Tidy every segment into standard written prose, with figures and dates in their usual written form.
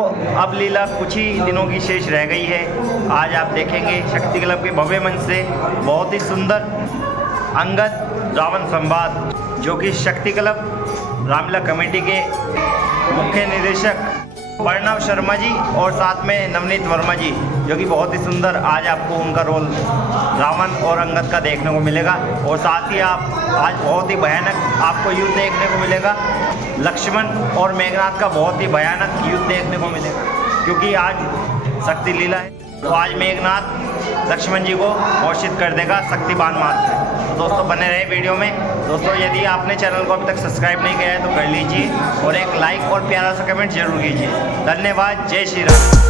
तो अब लीला कुछ ही दिनों की शेष रह गई है। आज आप देखेंगे शक्ति क्लब के भव्य मंच से बहुत ही सुंदर अंगद रावण संवाद, जो कि शक्ति क्लब रामलीला कमेटी के मुख्य निदेशक प्रणव शर्मा जी और साथ में नवनीत वर्मा जी, जो कि बहुत ही सुंदर आज आपको उनका रोल रावण और अंगद का देखने को मिलेगा। और साथ ही आप आज बहुत ही भयानक आपको युद्ध देखने को मिलेगा, लक्ष्मण और मेघनाथ का बहुत ही भयानक युद्ध देखने को मिलेगा, क्योंकि आज शक्ति लीला है। तो आज मेघनाथ लक्ष्मण जी को घोषित कर देगा शक्तिबान मार। तो दोस्तों बने रहे वीडियो में। दोस्तों यदि आपने चैनल को अभी तक सब्सक्राइब नहीं किया है तो कर लीजिए और एक लाइक और प्यारा सा कमेंट जरूर कीजिए। धन्यवाद। जय श्री राम।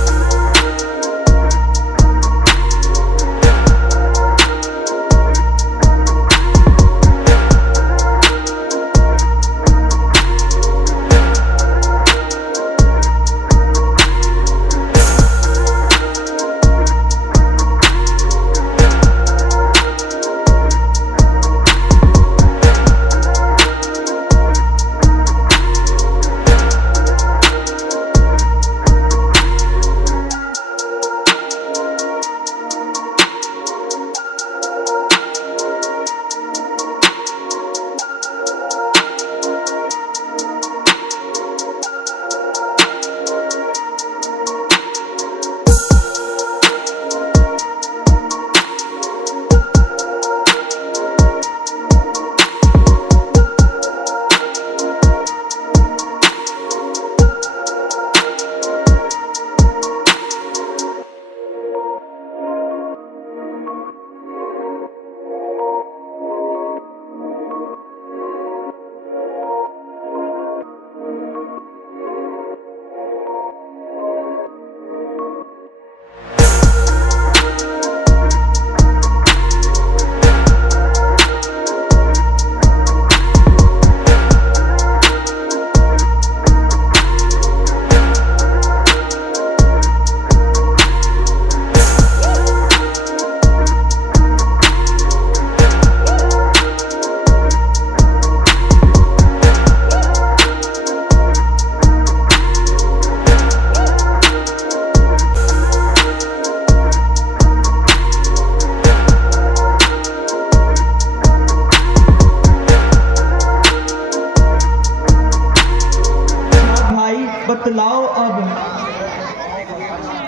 बतलाओ अब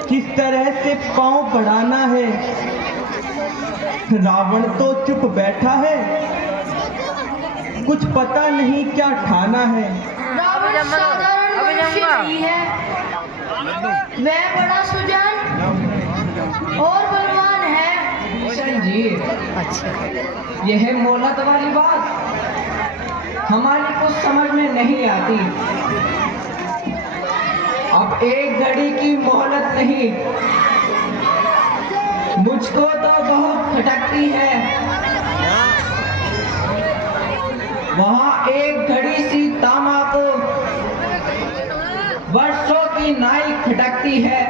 किस तरह से पांव बढ़ाना है। रावण तो चुप बैठा है, कुछ पता नहीं क्या ठाना है। रावण साधारण मनुष्य नहीं है, वह बड़ा सुजान और बलवान है। संजीव, यह मोहलत वाली बात हमारी को समझ में नहीं आती। अब एक घड़ी की मोहलत नहीं, मुझको तो बहुत खटकती है। वहाँ एक घड़ी सी तामा को वर्षों की नाई खटकती है।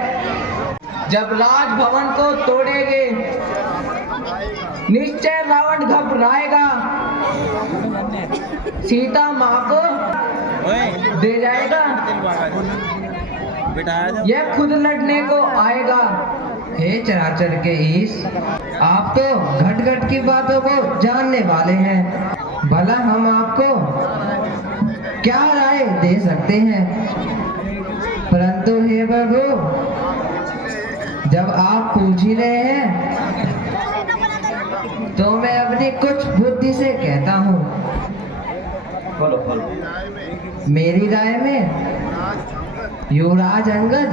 जब राजभवन को तोड़ेंगे निश्चय रावण घबराएगा, सीता माँ को दे जाएगा, यह खुद लड़ने को आएगा। हे चराचर के ईश, आप तो घट घट की बातों को जानने वाले हैं। भला हम आपको क्या राय दे सकते हैं, परंतु हे प्रभु, जब आप पूछ ही रहे हैं तो मैं अपनी कुछ बुद्धि से कहता हूँ। मेरी राय में युवराज अंगद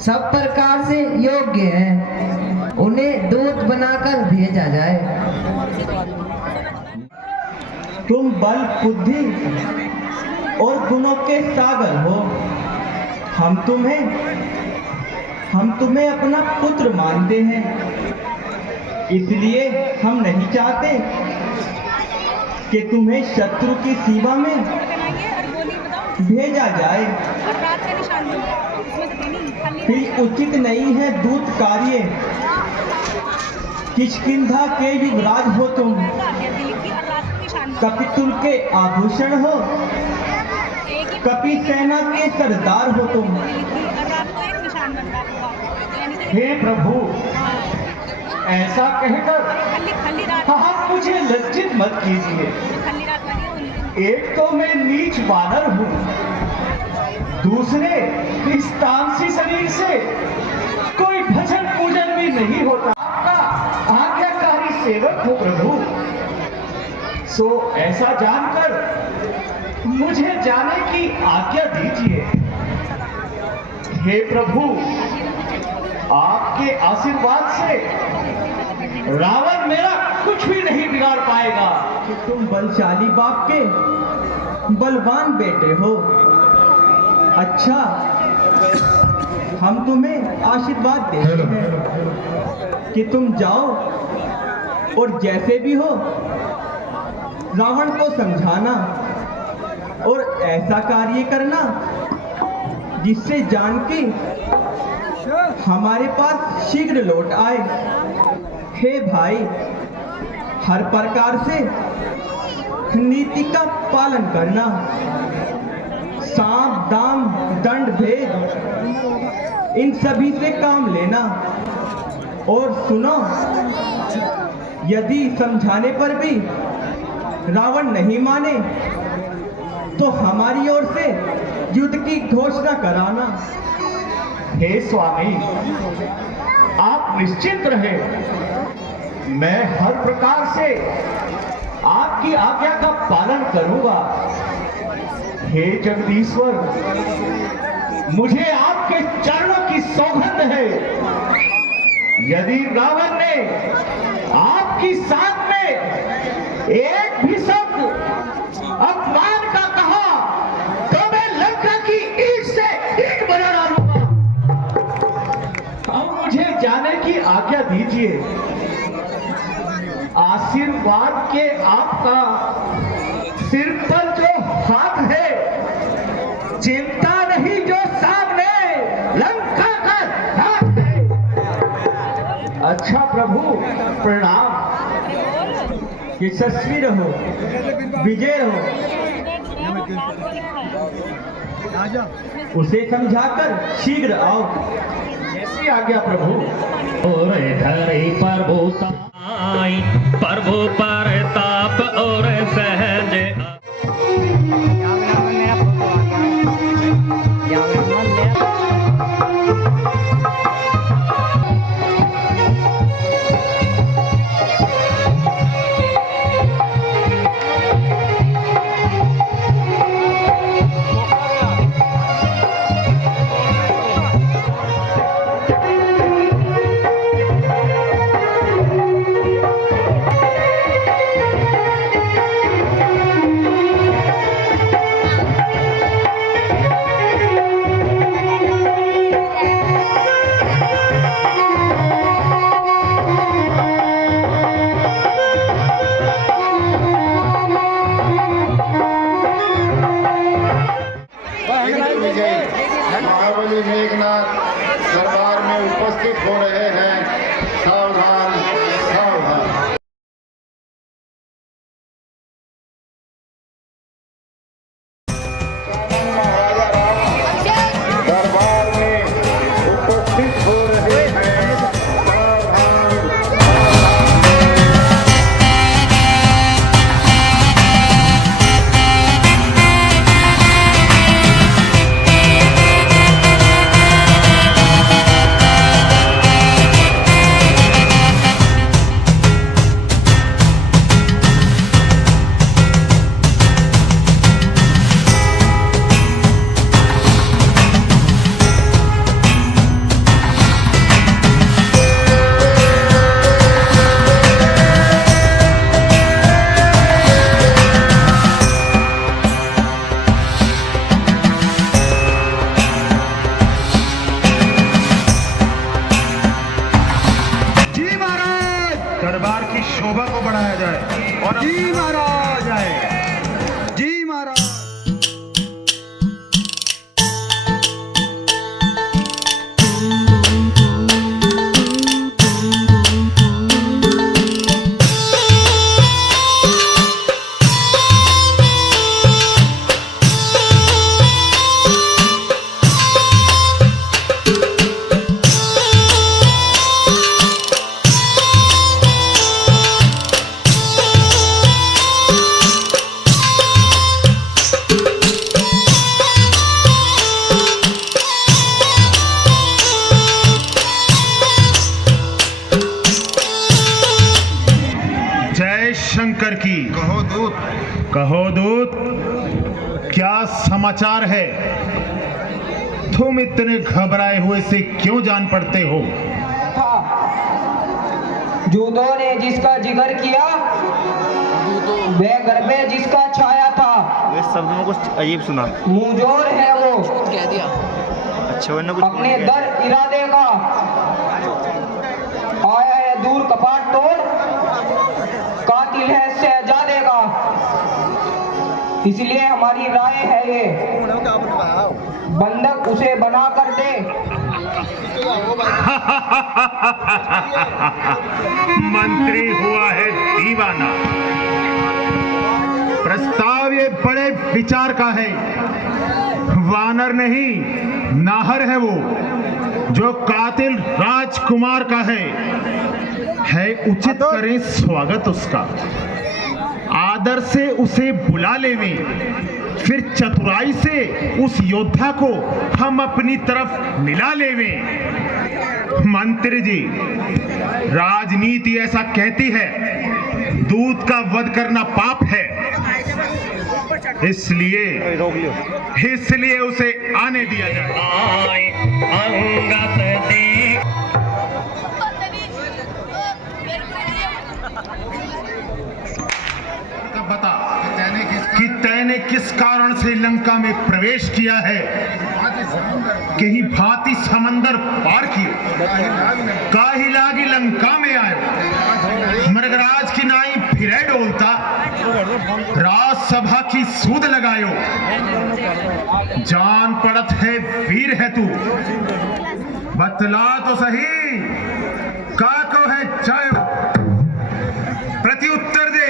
सब प्रकार से योग्य हैं, उन्हें दूत बनाकर भेजा जाए। तुम बल बुद्धि और गुणों के सागर हो। हम तुम्हें अपना पुत्र मानते हैं, इसलिए हम नहीं चाहते कि तुम्हें शत्रु की सीमा में भेजा जाए। फिर उचित नहीं है दूत कार्य। किष्किंधा के युवराज हो तुम, कपितुल के आभूषण हो, कपि सेना के सरदार हो तुम। हे प्रभु, ऐसा कहकर आप मुझे लज्जित मत कीजिए। एक तो मैं नीच वानर हूँ, दूसरे इस तामसी शरीर से कोई भजन पूजन भी नहीं होता। आपका आज्ञाकारी सेवक हूँ प्रभु। सो ऐसा जानकर मुझे जाने की आज्ञा दीजिए। हे प्रभु, आपके आशीर्वाद से रावण मेरा कुछ भी नहीं बिगाड़ पाएगा। कि तुम बलशाली बाप के बलवान बेटे हो। अच्छा, हम तुम्हें आशीर्वाद देते हैं कि तुम जाओ और जैसे भी हो रावण को समझाना और ऐसा कार्य करना जिससे जानकी हमारे पास शीघ्र लौट आए। हे भाई, हर प्रकार से नीति का पालन करना, साम दाम दंड भेद इन सभी से काम लेना। और सुनो, यदि समझाने पर भी रावण नहीं माने तो हमारी ओर से युद्ध की घोषणा कराना। हे स्वामी, आप निश्चिंत रहे, मैं हर प्रकार से आपकी आज्ञा का पालन करूंगा। हे जगदीश्वर, मुझे आपके चरणों की सौगंध है। यदि रावण ने आपकी साथ में एक भी शब्द अपमान का कहा तो मैं लंका की ईंट से ईंट बना डालूंगा। अब मुझे जाने की आज्ञा दीजिए। आशीर्वाद के आपका सिर पर जो हाथ है, चिंता नहीं जो सामने लंका का हाथ है। अच्छा प्रभु, प्रणाम। यशस्वी रहो, विजय रहो। उसे समझाकर शीघ्र आओ। ऐसी आज्ञा प्रभु। और धरे प्रभु परताप और सहज महाबली मेघनाथ दरबार में उपस्थित हो रहे हैं। सावधान, सावधान। दरबार में उपस्थित हो रहे हैं। सावधान। कहो दूत, क्या समाचार है? तुम इतने घबराए हुए से क्यों जान पड़ते हो? जूदों ने जिसका जिक्र किया, वह घर में जिसका छाया था, इस शब्द में कुछ अजीब सुना। मुंहजोर है वो, अच्छा वरना कुछ अपने दर इरादे का आया है दूर कपाट तोड़, कातिल है शहजादे का। इसलिए हमारी राय है ये, बंधक उसे बना कर दे। मंत्री हुआ है दीवाना। प्रस्ताव ये बड़े विचार का है। वानर नहीं, नाहर है वो, जो कातिल राजकुमार का है उचित करें स्वागत उसका। आदर से उसे बुला लेवें, फिर चतुराई से उस योद्धा को हम अपनी तरफ मिला लेवें। मंत्री जी, राजनीति ऐसा कहती है, दूत का वध करना पाप है। इसलिए उसे आने दिया जाए। अंगत देख बता कि तैने किस कारण से लंका में प्रवेश किया है? कहीं भांति समंदर पार किए, काहि लागी लंका में आए। मृगराज की नाई फिरे डोलता, राज सभा की सूद लगायो। जान पड़त है वीर है तू, बतला तो सही, काको है जायो। प्रत्युत्तर दे,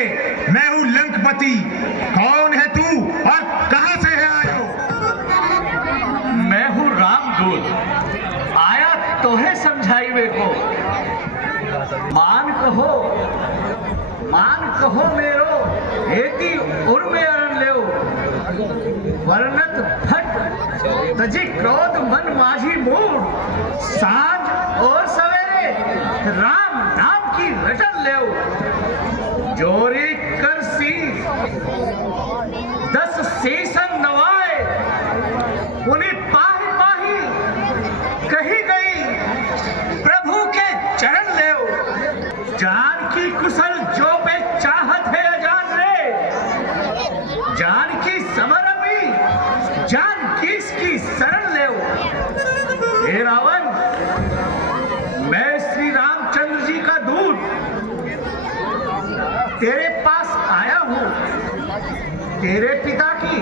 मैं हूं लंकपति। कौन है तू और कहां से है आयो? मैं हूँ रामदूत, आया तो है समझाई वे को। मान कहो मेरो, हेती उर्मे अरण लेओ। वर्णत फट तजी क्रोध मन माझी मूड। सांझ और सवेरे राम नाम की रटन लेओ। जोरी कर सी 10 सीसन नवाए, उन्हीं पाही पाही कही गई प्रभु के चरण लेओ। जान की कुशल जो पे चाहत है अजान रे, जान की समर भी जान की शरण लेओ। हे रावण, मैं श्री रामचंद्र जी का दूत तेरे पास आया हूं। तेरे पिता की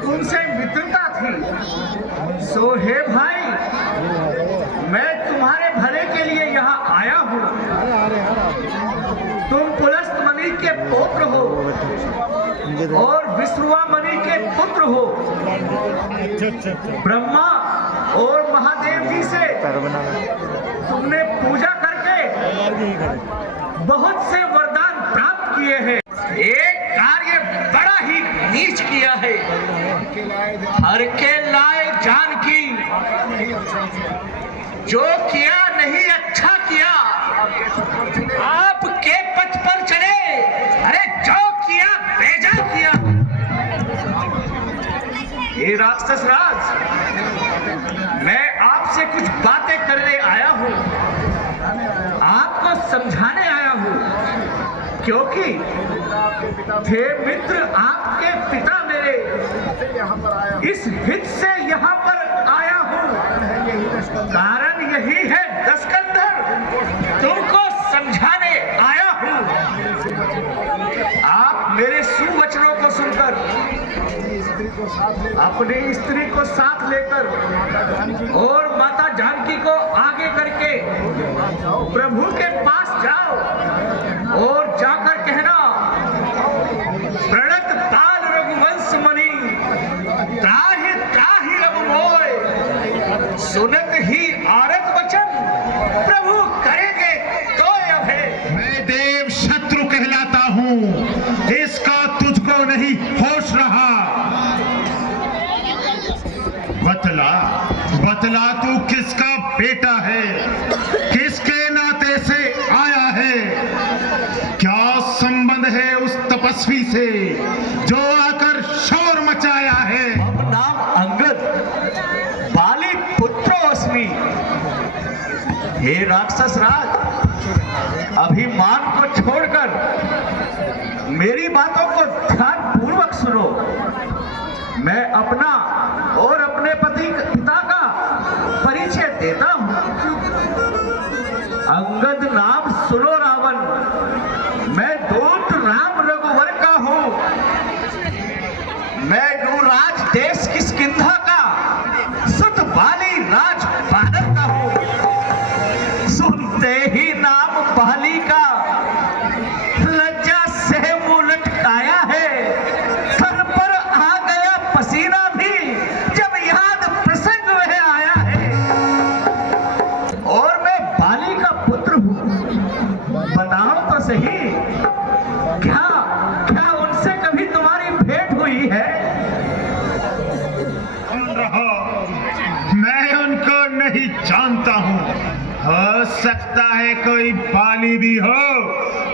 तुमसे मित्रता थी, सो हे भाई, मैं तुम्हारे भले के लिए यहाँ आया हूँ। तुम पुलस्त मणि के पुत्र हो और विश्रुवा मणि के पुत्र हो। ब्रह्मा और महादेव जी से तुमने पूजा करके बहुत से वरदान प्राप्त किए हैं। एक कार्य बड़ा ही नीच किया है। हर के लाए जानकी, जो किया नहीं अच्छा किया। आपके पथ पर चले, अरे जो किया बेजा किया। ये राक्षस राज, मैं आपसे कुछ बातें करने आया हूँ, आपको समझाने आया हूँ, क्योंकि थे मित्र आपके पिता मेरे। इस हित से यहाँ पर आया हूँ। कारण यही है दशकंधर, तुमको समझाने आया हूँ। आप मेरे सुवचनों को सुनकर अपनी स्त्री को साथ लेकर और माता जानकी को आगे करके प्रभु के पास जाओ और जाकर कहना, प्रणत ताल रघुवंश मणि, त्राहि त्राहि अब मोय। सुनत ही आरत वचन, प्रभु करेंगे तो अभय। मैं देव शत्रु कहलाता हूँ, इसका तुझको नहीं होश रहा। बतला तू किसका बेटा है, किसके नाते से आया है? क्या से जो आकर शोर मचाया है। मम नाम अंगद, बाली पुत्रोऽस्मि। हे राक्षस राज, अभिमान को छोड़कर मेरी बातों को ध्यान पूर्वक सुनो। मैं अपना और अपने पिता का परिचय देता हूं। अंगद नाम सुनो रावण, मैं दूत राम रघुवर का हूं। मैं युवराज देश किष्किंधा का सुत बाली राज वानर का हूं। सुनते ही नाम बाली का लज्जा से मुंह लटकाया है। सर पर आ गया पसीना भी जब याद प्रसंग में आया है। और मैं बाली का पुत्र हूं। बताओ तो सही, क्या क्या उनसे कभी तुम्हारी भेंट हुई है? मैं उनको नहीं जानता हूँ। हो सकता है कोई बाली भी हो,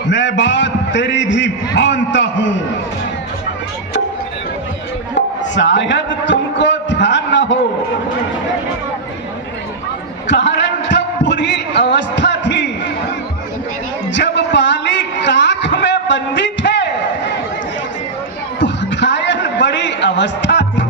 मैं बात तेरी भी मानता हूँ। शायद तुमको ध्यान न हो, कारण तब बुरी अवस्था थी जब बाली काख में बंदी थे, तो घायल बड़ी अवस्था थी।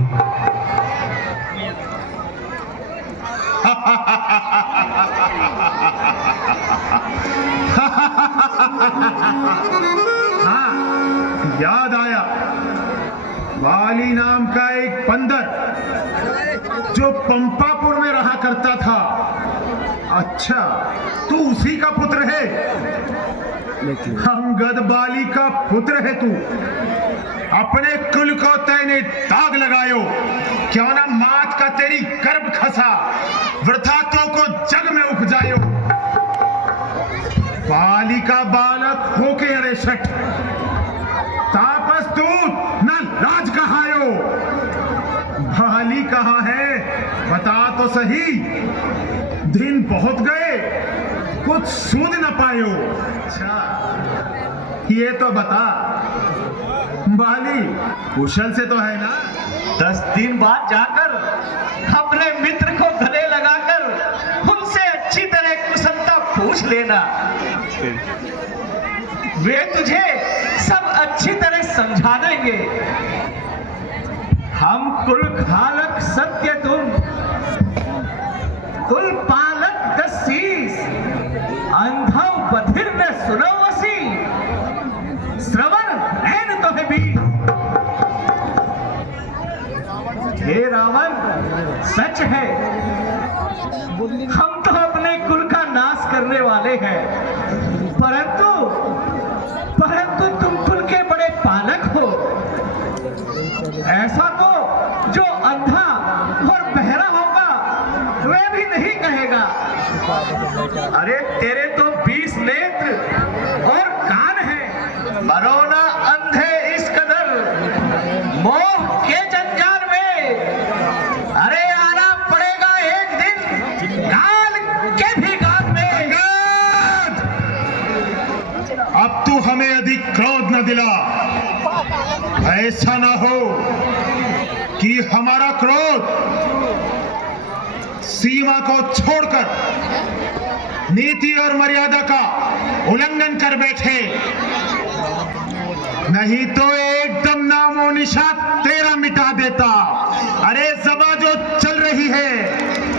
हाँ, याद आया। बाली नाम का एक बंदर जो पंपापुर में रहा करता था। अच्छा, तू उसी का पुत्र है? अंगद बाली का पुत्र है तू। अपने कुल को तैने दाग लगायो, क्यों ना मात का तेरी गर्भ खसा, वृथा तो को जग में उपजायो। बाली का बालक होके अरे शठ, तापस तू न लाज कहायो। बाली कहाँ है बता तो सही, दिन बहुत गए कुछ सूद न पायो। अच्छा ये तो बता, बाली कुशल से तो है ना? 10 दिन बाद जाकर अपने मित्र को गले लगाकर उनसे अच्छी तरह कुशलता पूछ लेना। वे तुझे सब अच्छी तरह समझा देंगे। हम कुल खालक सत्य तुम, कुल पालक 10 शीस, अंधव बधिर में सुनो वसी, श्रवण नैन तो है भी। हे रावण, सच है हम तो अपने कुल का नाश करने वाले हैं, परंतु तुम कुल के बड़े पालक हो। ऐसा तो जो अंधा और बहरा होगा वह भी नहीं कहेगा। अरे तेरे तो 20 नेत्र और कान हैं, मरो ना अंधे इस कदर मोह के जंजाल में। अरे आना पड़ेगा एक दिन काल के भी गाल में। अब तू हमें अधिक क्रोध न दिला। ऐसा ना हो कि हमारा क्रोध सीमा को छोड़कर नीति और मर्यादा का उल्लंघन कर बैठे, नहीं तो एकदम नामो निशान तेरा मिटा देता। अरे ज़बां जो चल रही है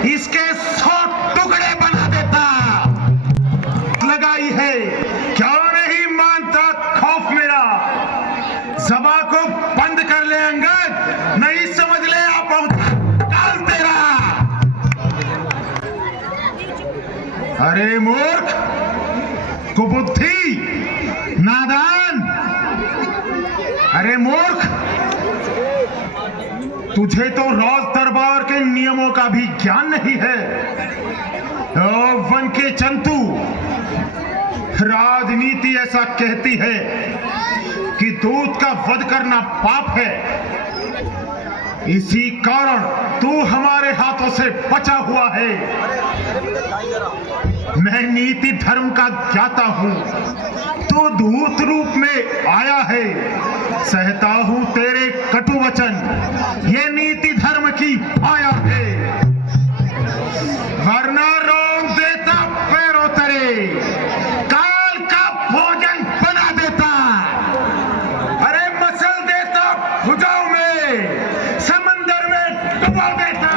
इसके 100 टुकड़े बना देता। लगाई है, क्यों नहीं मानता खौफ मेरा? ज़बां को बंद कर ले अंगद, नहीं समझ ले आप काल तेरा। अरे मूर्ख, कुबुद्धि, नादान, अरे मूर्ख, तुझे तो रोज दरबार के नियमों का भी ज्ञान नहीं है। ओ वन के जंतु, राजनीति ऐसा कहती है कि दूत का वध करना पाप है। इसी कारण तू हमारे हाथों से बचा हुआ है। मैं नीति धर्म का ज्ञाता हूं, तू दूत रूप में आया है, सहता हूं तेरे कटु वचन, ये नीति धर्म की आया है, वरना रोम देता पैरों तरे, काल का भोजन बना देता, अरे मसल देता भुजाओं में, समंदर में डुबा देता।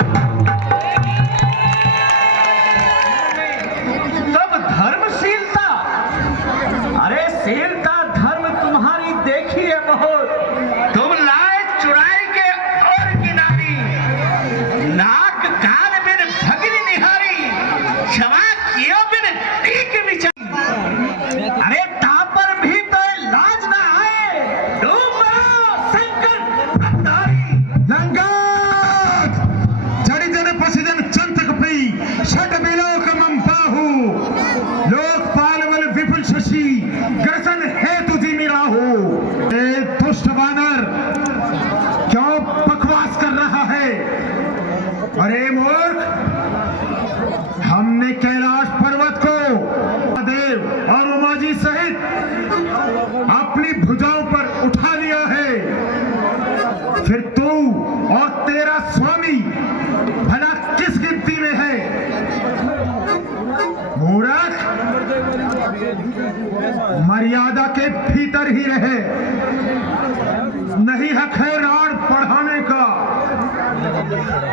तब धर्मशीलता, अरे शीलता धर्म तुम्हारी देखी है बहुत, तुम लाए चुराई के और किनारी, नाक कान बिन भगनी निहारी, क्षमा कियो बिन टीक विचारी, अरे तापर भी तो लाज ना आए, डूब मरो संकट अंधारी। लंगात जड़ी जन पसिजन चंतक पई षट बिलोकमं बाहु, लोकपाल बल विपुल शशि ग्रसन हेतु जिमि राहु। ए दुष्ट वानर क्यों बकवास कर रहा है? अरे मूर्ख, हमने कैलाश पर्वत को देव और उमा जी सहित अपनी भुजाओं पर उठा लिया है, फिर तू और तेरा स्वामी भला किस गिनती में है? मूर्ख, मर्यादा के भीतर ही रहे, नहीं हक है राण पढ़ाने का,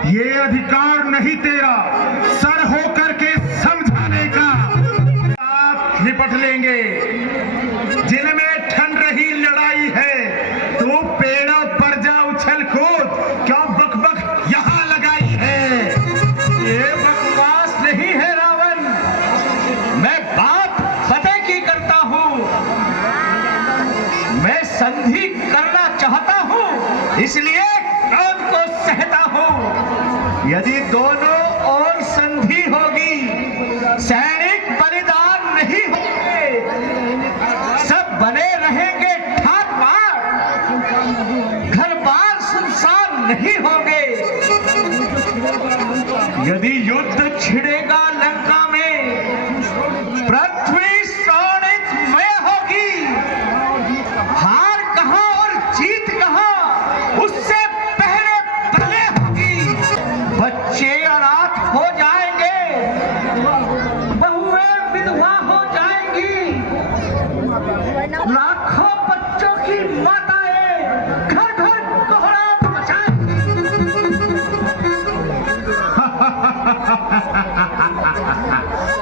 ये अधिकार नहीं तेरा सर होकर के समझाने का। आप निपट लेंगे, जिनमें ठन रही लड़ाई है, तू पेड़ों पर जा उछल कूद, क्यों बकबक यहाँ लगाई है? ये बकवास नहीं है रावण, मैं बात पते की करता हूँ, मैं संधि करना चाहता हूँ, इसलिए क्रोध को सहता हूँ। यदि दोनों ओर संधि होगी, सैनिक बलिदान नहीं होंगे, सब बने रहेंगे ठाट मार, घर बार सुनसान नहीं होंगे। यदि युद्ध छिड़ेगा लंका में, पृथ्वी शोणितमय होगी, हार कहां और जीत कहां, उससे पहले भले होगी। बच्चे अनाथ हो जाएंगे, बहुएं विधवा हो जाएंगी, लाखों बच्चों की माताएं घर घर कोहराम मचाएंगी।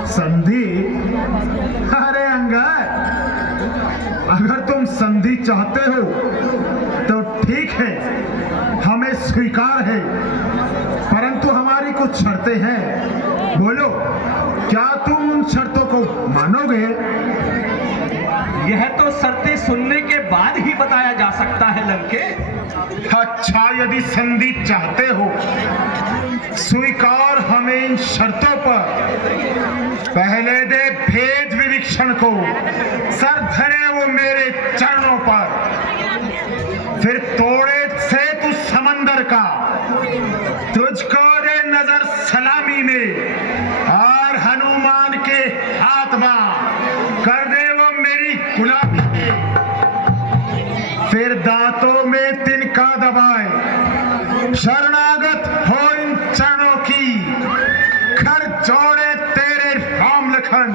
संधि? अरे अंगद, अगर तुम संधि चाहते हो तो ठीक है, हमें स्वीकार है, परंतु हमारी कुछ शर्तें हैं। बोलो, क्या तुम उन शर्तों को मानोगे? यह तो शर्तें सुनने के बाद ही बताया जा सकता है लंके। अच्छा, यदि संधि चाहते हो, स्वीकार हमें इन शर्तों पर। पहले दे भेद विवीक्षण को, सर धरे वो मेरे चरणों पर, फिर तोड़े से तू समंदर का, तुझको दे नजर सलामी में, और हनुमान के हाथ में कर दे वो मेरी गुलामी में, फिर दांतों में तिनका दबाए, शरणागत हो इन चरणों की, घर जोड़े तेरे राम लखन,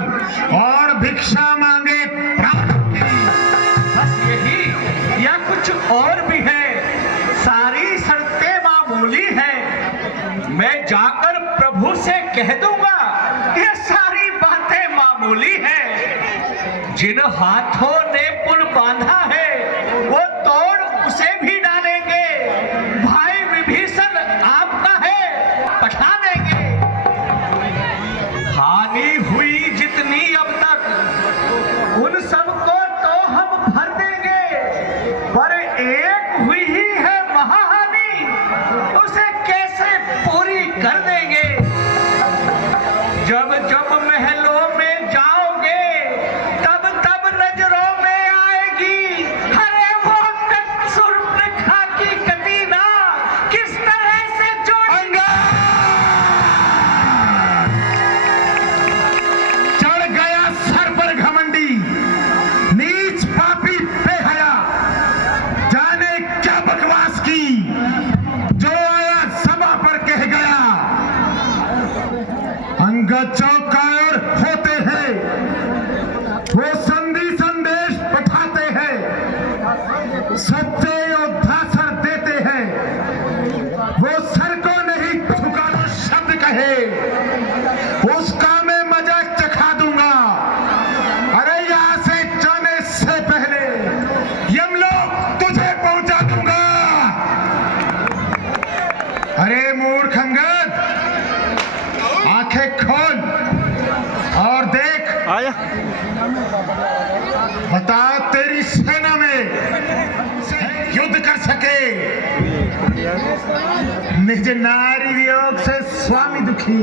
और भिक्षा मांगे प्राण की। बस यही या कुछ और भी है? सारी शर्तें मामूली हैं, मैं जाकर प्रभु से कह दूंगा, ये सारी बातें मामूली हैं। जिन हाथों ने पुल बांधा है, वो तोड़ उसे भी डालेंगे, भाई विभीषण आपका है, पठा देंगे। हानि हुई जितनी अब तक, उन सबको तो हम भर देंगे, पर एक हुई ही है महाहानि, उसे कैसे पूरी कर देंगे? जब जब महलों में जाओगे, तब तब नजरों में आएगी, अरे वो जो कायर होते हैं वो संधि संदेश पठाते हैं, सच्चे योद्धा सर देते हैं, वो सर को नहीं झुकाना शब्द कहे उसका मैं मजा चखा दूंगा। अरे यहां से जाने से पहले यमलोक तुझे पहुंचा दूंगा। अरे मूर्ख अंगद, आंखें खोल और देख। बता तेरी सेना में युद्ध कर सके निज नारी वियोग से स्वामी दुखी,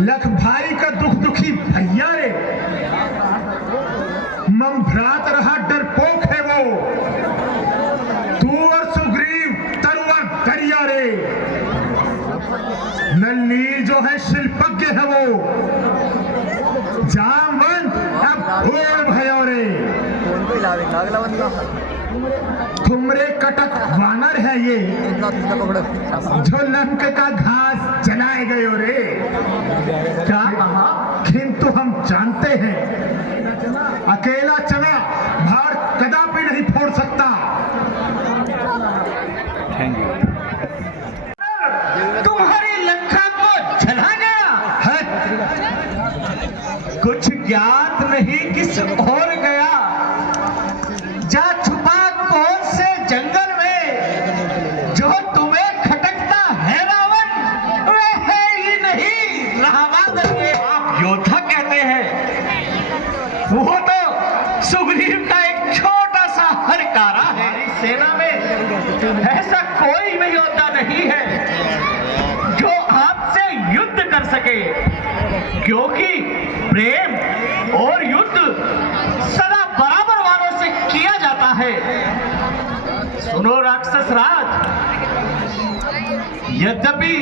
लख भाई का दुख दुखी भैया रे, मम भ्रात रहा डरपोक है वो, तू और सुग्रीव तरुआ दरिया रे, नलनील जो है शिल्पज्ञ है वो, जामवंत अब ओर भयो रे, ठुमरे कटक वानर है ये जो लंक का घास जलाए गए हो रे। क्या कहा? किंतु हम जानते हैं अकेला चना भार कदापि नहीं फोड़ सकता। तुम्हारी लंका को जलाना है, कुछ ज्ञात नहीं किस और गया, जा छुपा कौन से जंगल में, जो तुम्हें खटकता है रावण वे है ही नहीं रावण। आप योद्धा कहते हैं, वो तो सुग्रीव का एक छोटा सा हरकारा है। सेना में ऐसा कोई भी योद्धा नहीं है जो आपसे युद्ध कर सके, क्योंकि प्रेम और युद्ध सदा बराबर वालों से किया जाता है। सुनो राक्षस राज, यद्यपि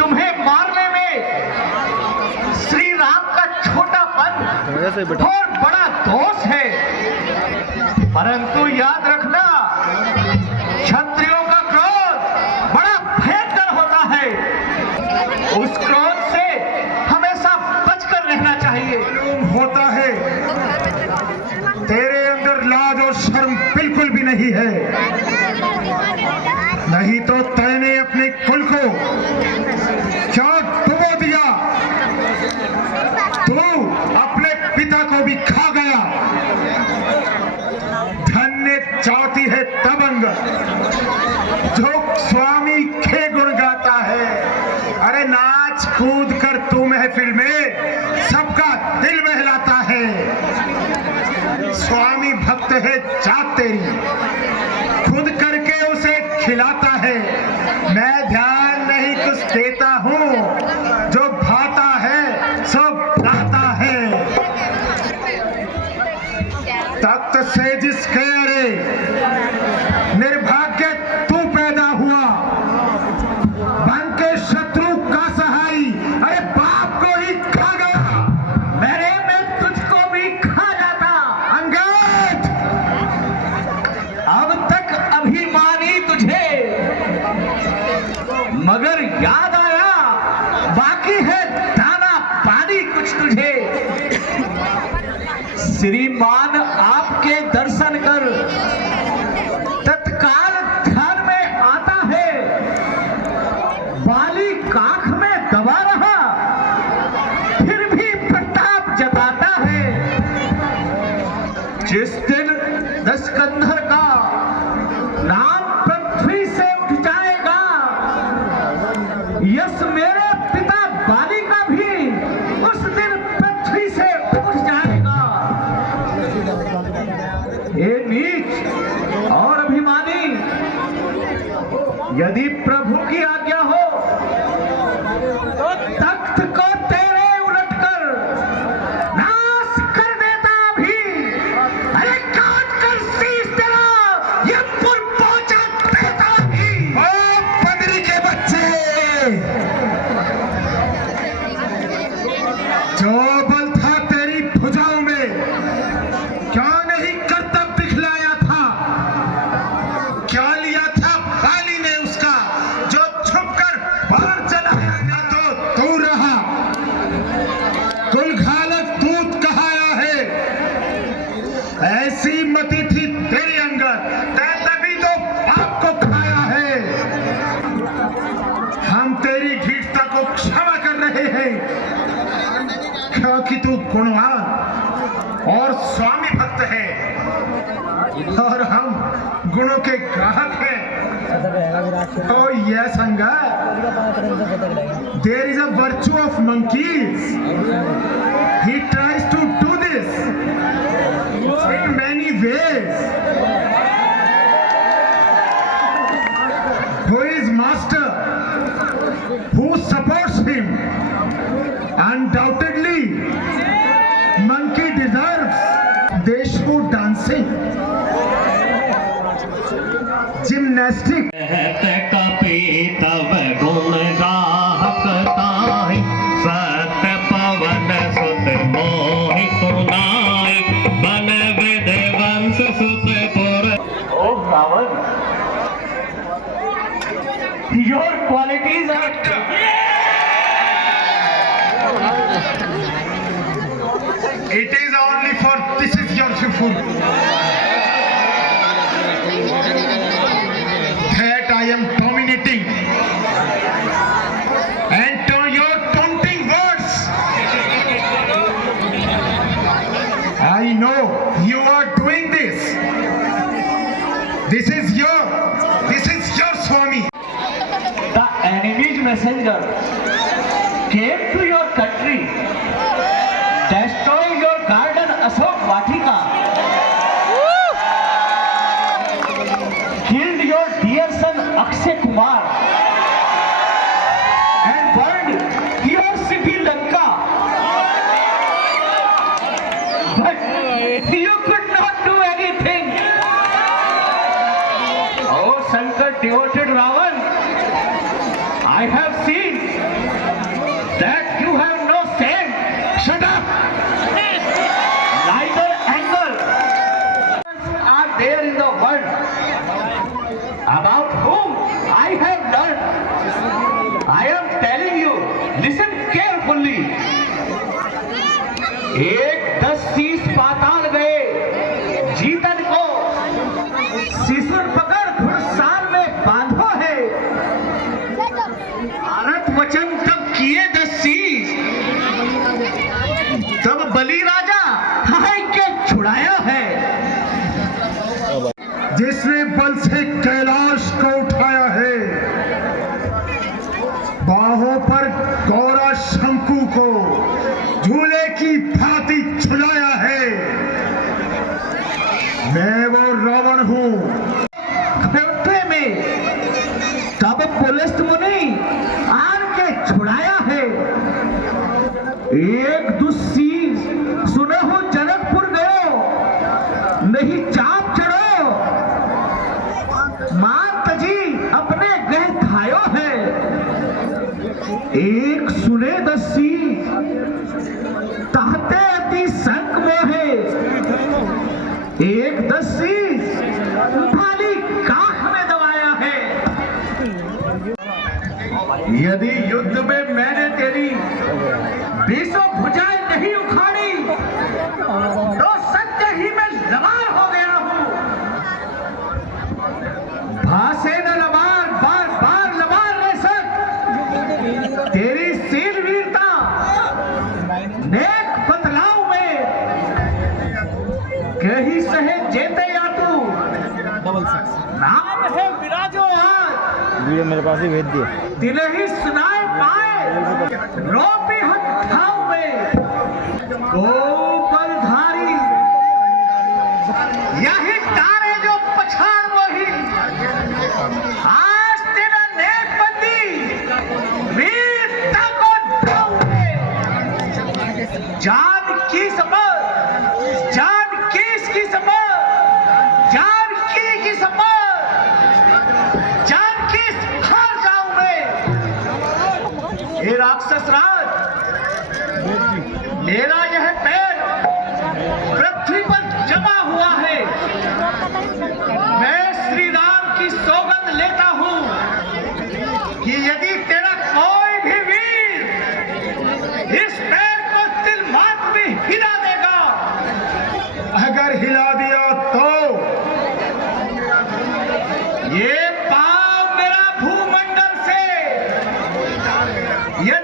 तुम्हें मारने में श्री राम का छोटापन और बड़ा दोष है, परंतु याद रखना क्षत्रियों का क्रोध बड़ा भयंकर होता है, उस क्रोध से हमेशा बचकर रहना चाहिए। होता है तेरे अंदर लाज और शर्म बिल्कुल भी नहीं है, नहीं तो तैने अपने कुल को क्या डुबो दिया, तू अपने पिता को भी खा गया। धन्य चाहती है तबंग जो स्वामी के गुण गाता है। अरे नाच कूद कर तू महफिल में सबका दिल बहलाता है। स्वामी भक्त है जात तेरी, खुद करके उसे खिलाता है। मैं ध्यान नहीं कुछ देता हूँ, जो भाता है सब भाता है। तख्त से जिसके अरे निर्भाग्य तू पैदा हुआ, बन के शत्रु का सहाई, अरे बाप को ही खा गया। मेरे में तुझको भी खा जाता। अंगद, अब तक अभिमानी तुझे मगर याद आया, बाकी है दाना पानी कुछ तुझे। श्रीमान आपके दर्शन कर तत्काल ध्यान में आता है, बाली काख में दबा रहा फिर भी प्रताप जताता है। जिस दिन दशकंधर का नाम पृथ्वी से उठ जाएगा, यश मेरे पिता बाली का भी उस दिन पृथ्वी से उठ जाएगा। ये नीच और अभिमानी, यदि प्रभु की आज्ञा हो तो तख्त को तेरे उलटकर नाश कर देता भी। अरे काट कर शीश तेरा यमपुर पहुंचा देता भी। ओ बदरी के बच्चे, जो बल था तेरी भुजाओं में, क्या नहीं कर्तव्य दिखलाया था, क्या लिया था बाली ने उसका, जो छुप को क्षमा कर रहे हैं, क्योंकि तू गुणवान और स्वामी भक्त है और हम गुणों के ग्राहक हैं। Oh yes, Anga. There is a virtue of monkeys. He tries to do this in many ways. Who is master? Who supports him? Undoubtedly, monkey deserves Deshu dancing, gymnastics. कपि तव गुण गाहकताई, सत्य पवन सुत मोहि सुनाई, बन विधवंश सुत पुर। ओ Ravan, your qualities are It is only for this is your food that I am dominating, and to your taunting words, I know you are doing this. This is your Swami. the enemy's messenger came to your country, destroy your garden Ashok Vatika, killed your dear son Akshay Kumar, and burned your city Lanka. But you could not do anything. Oh Shankar, devoted Ravan, I have seen that you have no shame. Shut up! Neither anger are there in the world about whom I have learned. I am telling you, listen carefully. एक 10 शीश पाताल गए, जीतन को शिशुर पकड़ घुड़साल में बांधो है। भारत वचन तब किए 10 शीश, तब बलि राजा हाय के छुड़ाया है। जिसने बल से कैलाश को उठाया है, बाहों पर गौरा शंकु को झूले की भांति झुलाया है। मैं वो रावण हूँ। खड़े में तब पुलिस मुनि आन के छुड़ाया है। एक दुस्सीस सुने हो जनकपुर गयो, नहीं चाप चढ़ो, मान तजी अपने गह खायो है। एक सुने दस्सी ताहते अति संक मोहे, एक दस्सी भाली काख में दबाया है। यदि युद्ध में मैंने तेरी 20 भुजाएं नहीं उखाड़ी, तो सत्य ही में लबार हो गया हूं। भासे न लबार, बार बार लबार ले सक। तेरी सील वीरता नेक बतलाऊ में कहीं सहे जेते या तू नाम है विराजो आज, वीडियो मेरे पास ही भेज दिए। दिल ही सुनाए पाए रोपी हथाओं में गोपलधारी, यही तारे जो पछाड़ वही। आज तेरा नेक बंदी वीरता को ढाऊंगे। जान की समझ, जान की समझ, जान की समझ, जान की हार जाऊं मैं। ये राक्षस राज, मेरा यह पैर पृथ्वी पर जमा हुआ है। मैं श्री राम की सौगंध लेता हूं कि यदि तेरा कोई भी वीर इस पैर को तिल मात में हिला देगा, अगर हिला दिया तो ये पाव मेरा भूमंडल से, ये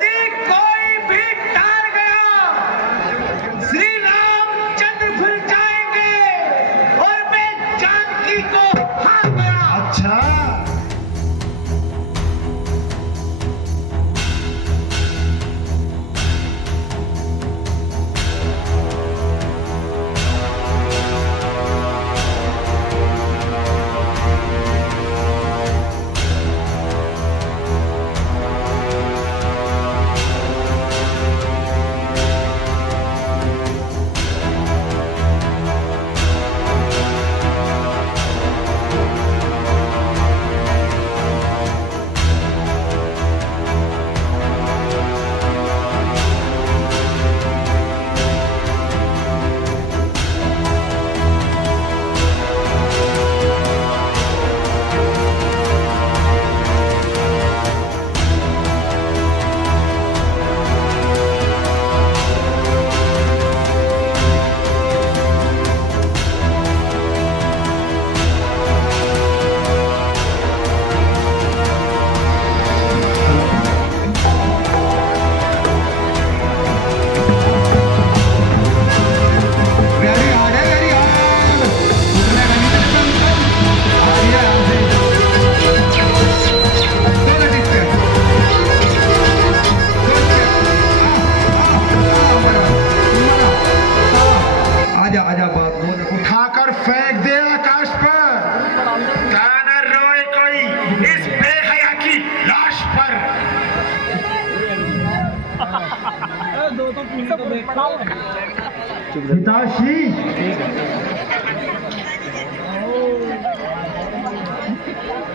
पिताश्री,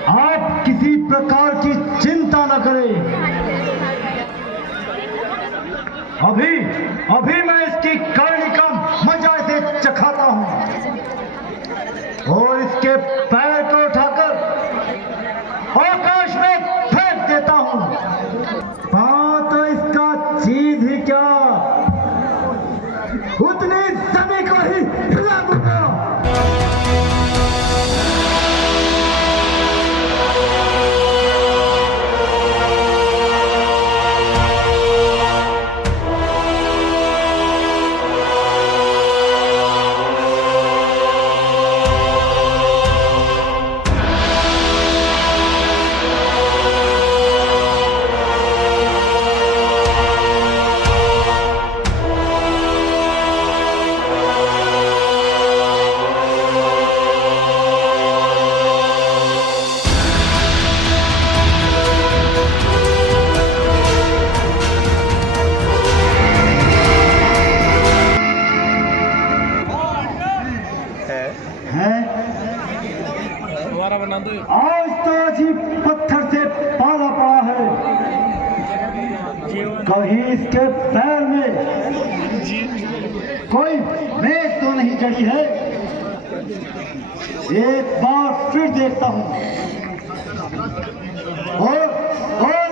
आप किसी प्रकार की चिंता न करें। अभी मैं इसकी करनी का मजा इसे चखाता हूं और इसके पैर को उठाकर आकाश में फेंक देता हूं। बात तो इसका चीज ही क्या, उतनी जमी को ही हिला दूंगा। आज तो अजीब पत्थर से पाला पड़ा है, कहीं इसके पैर में कोई मेज तो नहीं चढ़ी है। एक बार फिर देखता हूँ और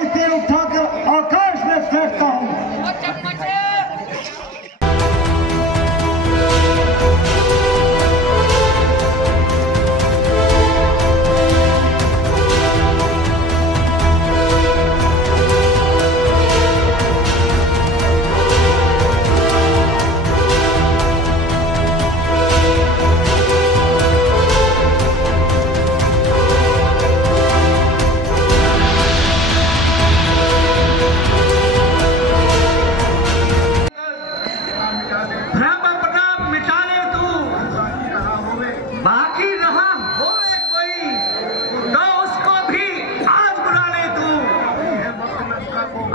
इसे उठाकर आकाश में फेंकता हूँ।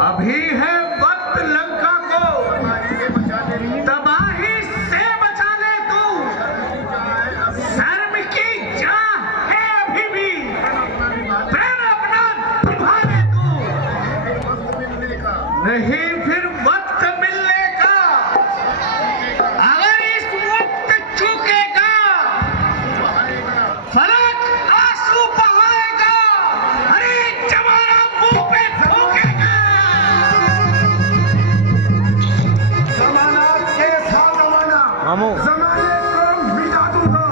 अभी है वक्त लंका को तबाही से बचा ले तू। शर्म की जा है अभी भी, प्रेम अपना निभा ले तू। नहीं फिर वक्त मिलने का, अगर इस वक्त चूकेगा फलक आंसू बहाएगा, अरे जमाना मुंह पे थूकेगा। जमाने को मिटा दूंगा,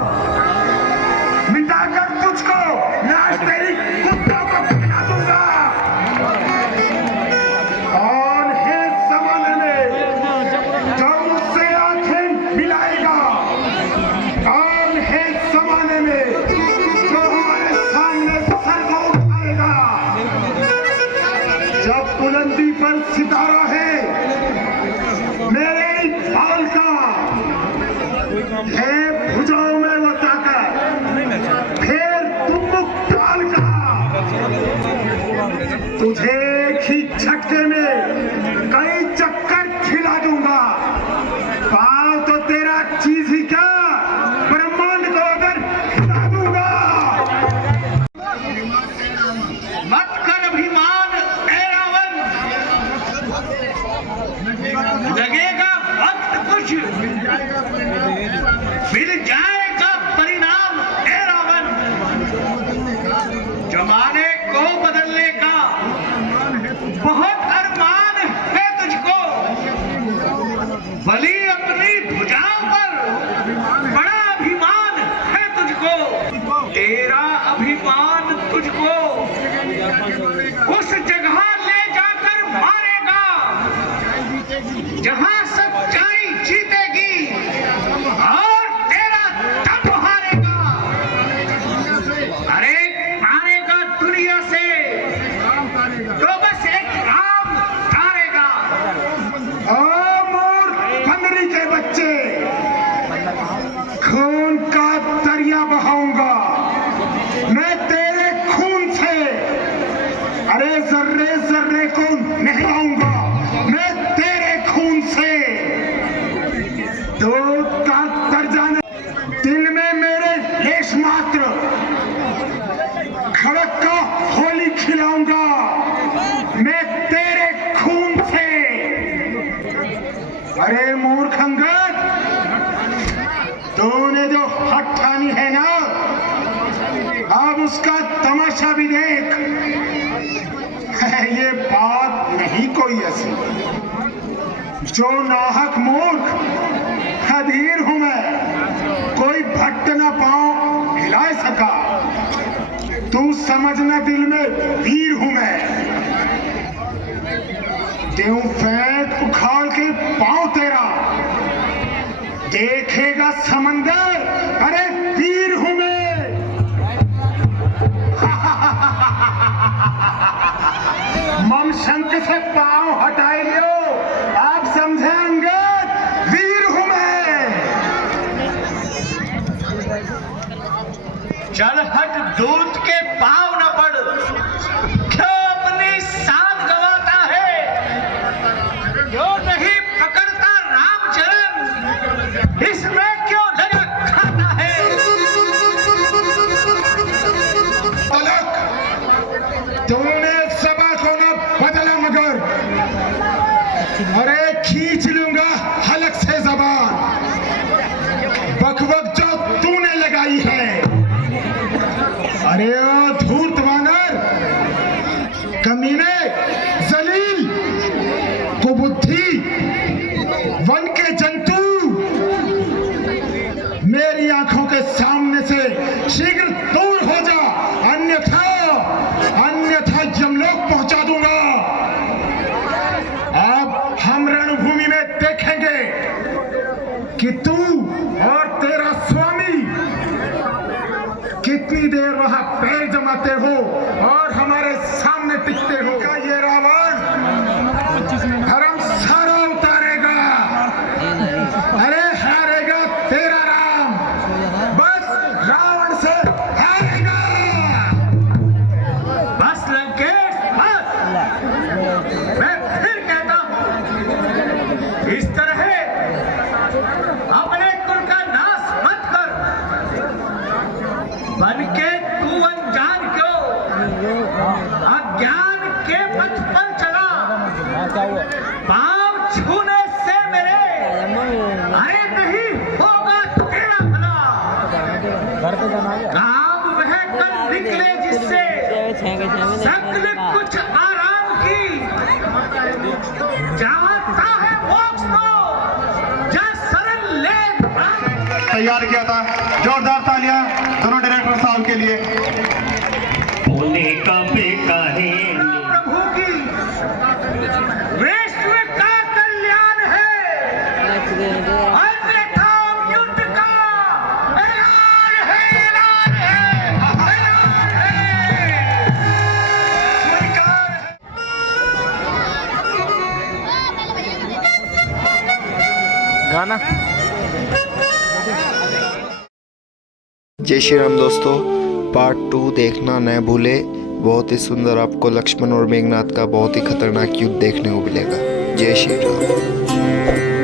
मिटाकर तुझको लाश तेरी कुत्तों को खिला दूंगा। कौन है जमाने में जो मुझसे आंखें मिलाएगा? कौन है जमाने में जो हमारे सामने सर को उठाएगा? जब बुलंदी पर सितारा है मेरे बाल का, है भुजाओं में वो ताकत, फिर तुम मुक्ताल का। तुझे एक ही झटके में कई चक्कर खिला दूंगा। पाव तो तेरा चीज ही क्या, ब्रह्मांड को अगर खिला दूंगा। मत कर अभिमान ए रावण, लगेगा वक्त कुछ मिल जाएगा परिणाम ए रावण। जमाने को बदलने का बहुत अरमान है तुझको, बलि अपनी भुजाओं पर बड़ा अभिमान है तुझको। तेरा अभिमान तुझको उस जगह ले जाकर मारेगा जहां सच्चाई जीतेगी और तेरा दम हारेगा। अरे मारेगा दुनिया से तो बस एक राम तारेगा। और बंदरी के बच्चे, खून का दरिया बहाऊंगा मैं तेरे खून से। अरे जर्रे जर्रे को नहलाऊंगा मैं तेरे खून से। मैं तेरे खून से। अरे मूर्ख अंगद, तूने जो हट ठानी है ना, अब उसका तमाशा भी देख। ये बात नहीं कोई ऐसी जो नाहक मूर्ख अधीर हूं मैं, कोई भट्ट ना पांव हिला सका। तू समझना दिल में वीर हूं मैं, देऊं फेंक उखाड़ के पांव तेरा, देखेगा समंदर, अरे वीर हूं मैं। मम शंख से पांव हटाई लियो, आप समझे अंगद, वीर हूं मैं। चल हट, दूत के पांव न पड़, क्यों अपनी शान गवाता है? क्यों नहीं पकड़ता रामचरण, इसमें क्यों लगा खाता है? पलक, तूने सभा को न बदला मगर, अरे खींच लूंगा हलक से जबान, बकबक जो तूने लगाई है। अरे ओ धूर्त वानर, कमीने, जलील, कुबुद्धि, वन के जंतु, मेरी आंखों के सामने से शीघ्र दूर हो जा, अन्यथा यमलोक पहुंचा दूंगा। अब हम रणभूमि में देखेंगे कि तू और तेरा स्वामी कितनी देर वहां पैर जमाते हो और हमारे सामने टिकते हो। क्या ये रावण धर्म सारा उतारेगा, अरे हारेगा तेरा राम, बस रावण से हारेगा। बस लंकेश, बस। मैं फिर कहता हूं, इस तरह अपने कुल का नाश मत कर। बन के तू अनजान क्यों अज्ञान के पथ पर चला। पांव छूने से मेरे अरे नहीं होगा तेरा भला। काम वह कर निकले जिससे सकल कुछ आराम की। चाहता है मोक्ष को जा सरल ले। तैयार किया था, जोरदार तालियां दोनों डायरेक्टर साहब के लिए। बोले कभी कहे प्रभु की विश्व का कल्याण है, अन्यथा युद्ध का ऐलान है, ऐलान है, ऐलान है। स्वीकार है। जय श्री राम दोस्तों, पार्ट 2 देखना न भूले। बहुत ही सुंदर आपको लक्ष्मण और मेघनाथ का बहुत ही खतरनाक युद्ध देखने को मिलेगा। जय श्री राम।